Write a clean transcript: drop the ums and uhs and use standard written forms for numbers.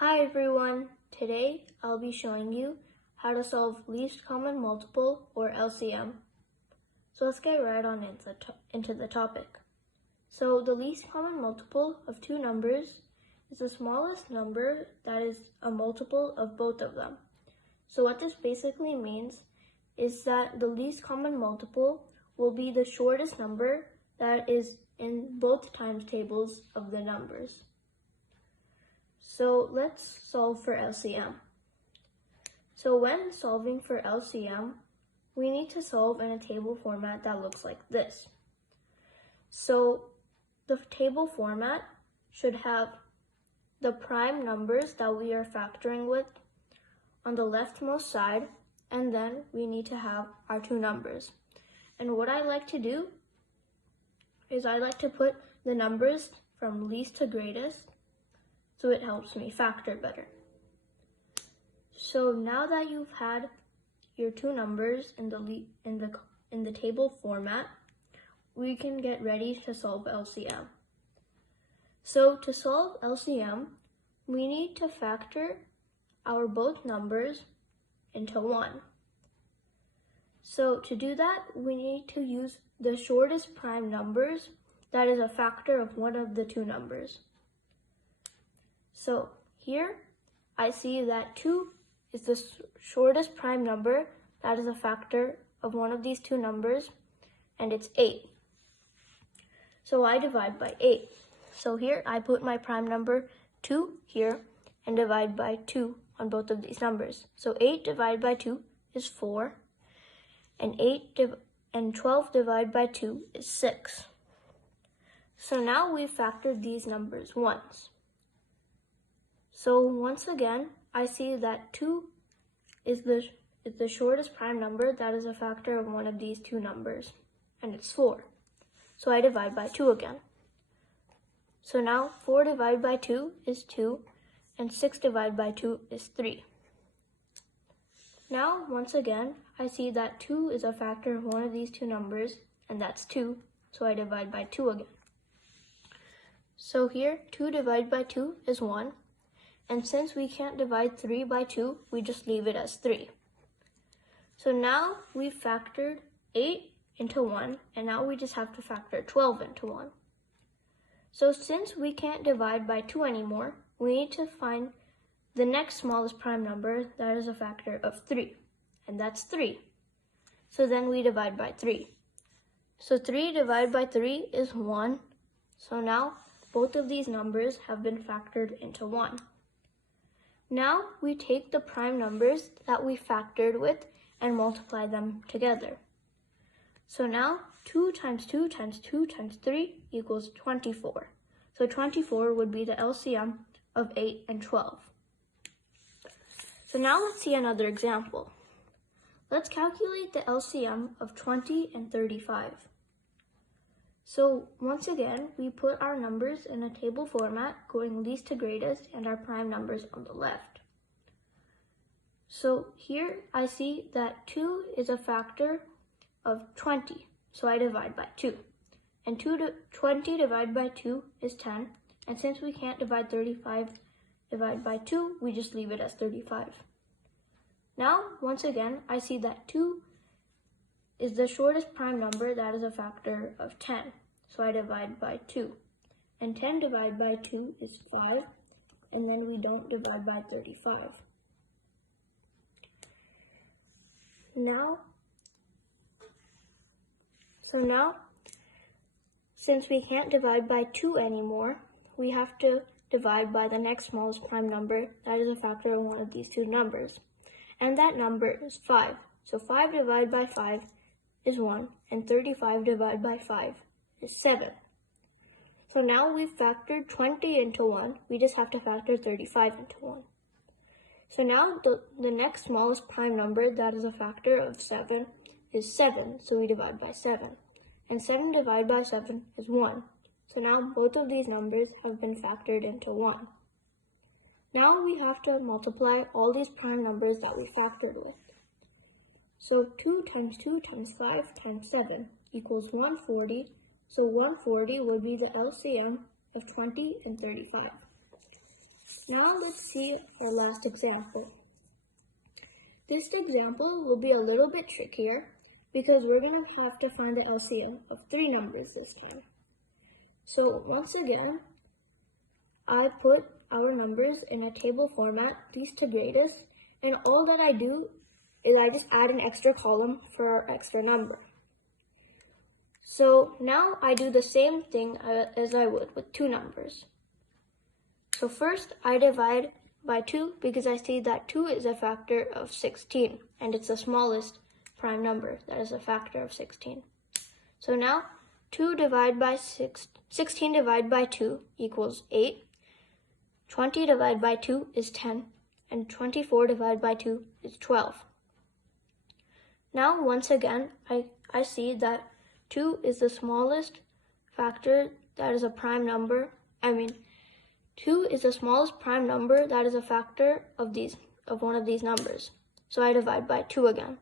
Hi everyone! Today I'll be showing you how to solve least common multiple or LCM. So let's get right on into the topic. So the least common multiple of two numbers is the smallest number that is a multiple of both of them. So what this basically means is that the least common multiple will be the shortest number that is in both times tables of the numbers. So let's solve for LCM. So when solving for LCM, we need to solve in a table format that looks like this. So the table format should have the prime numbers that we are factoring with on the leftmost side, and then we need to have our two numbers. And what I like to do is I like to put the numbers from least to greatest, so it helps me factor better. So now that you've had your two numbers in the table format, we can get ready to solve LCM. So to solve LCM, we need to factor our both numbers into 1. So to do that, we need to use the shortest prime numbers that is a factor of one of the two numbers. So here I see that 2 is the shortest prime number that is a factor of one of these two numbers, and it's 8. So I divide by 8. So here I put my prime number 2 here and divide by 2 on both of these numbers. So 8 divided by 2 is 4, and 12 divided by 2 is 6. So now we've factored these numbers once. So once again, I see that 2 is the shortest prime number that is a factor of one of these two numbers, and it's 4. So I divide by 2 again. So now 4 divided by 2 is 2, and 6 divided by 2 is 3. Now, once again, I see that 2 is a factor of one of these two numbers, and that's 2, so I divide by 2 again. So here, 2 divided by 2 is 1. And since we can't divide 3 by 2, we just leave it as 3. So now we've factored 8 into 1, and now we just have to factor 12 into 1. So since we can't divide by 2 anymore, we need to find the next smallest prime number that is a factor of 3, and that's 3. So then we divide by 3. So 3 divided by 3 is 1. So now both of these numbers have been factored into 1. Now we take the prime numbers that we factored with and multiply them together. So now 2 times 2 times 2 times 3 equals 24. So 24 would be the LCM of 8 and 12. So now let's see another example. Let's calculate the LCM of 20 and 35. So once again, we put our numbers in a table format going least to greatest and our prime numbers on the left. So here I see that 2 is a factor of 20, so I divide by 2. And 20 divided by 2 is 10, and since we can't divide 35 divided by 2, we just leave it as 35. Now, once again, I see that 2 is the shortest prime number that is a factor of 10. So I divide by 2. And 10 divided by 2 is 5. And then we don't divide by 35. Now, since we can't divide by 2 anymore, we have to divide by the next smallest prime number that is a factor of one of these two numbers. And that number is 5. So 5 divided by 5 is 1, and 35 divided by 5 is 7. So now we've factored 20 into 1, we just have to factor 35 into 1. So now the next smallest prime number that is a factor of 7 is 7, so we divide by 7. And 7 divided by 7 is 1. So now both of these numbers have been factored into 1. Now we have to multiply all these prime numbers that we factored with. So 2 times 2 times 5 times 7 equals 140. So 140 would be the LCM of 20 and 35. Now let's see our last example. This example will be a little bit trickier because we're going to have to find the LCM of three numbers this time. So once again, I put our numbers in a table format, least to greatest, and all that I do is I just add an extra column for our extra number. So now I do the same thing as I would with two numbers. So first I divide by 2 because I see that 2 is a factor of 16 and it's the smallest prime number that is a factor of 16. So now 16 divided by 2 equals 8, 20 divided by 2 is 10, and 24 divided by 2 is 12. Now once again I see that 2 is the smallest factor that is a prime number. 2 is the smallest prime number that is a factor of one of these numbers. So I divide by 2 again.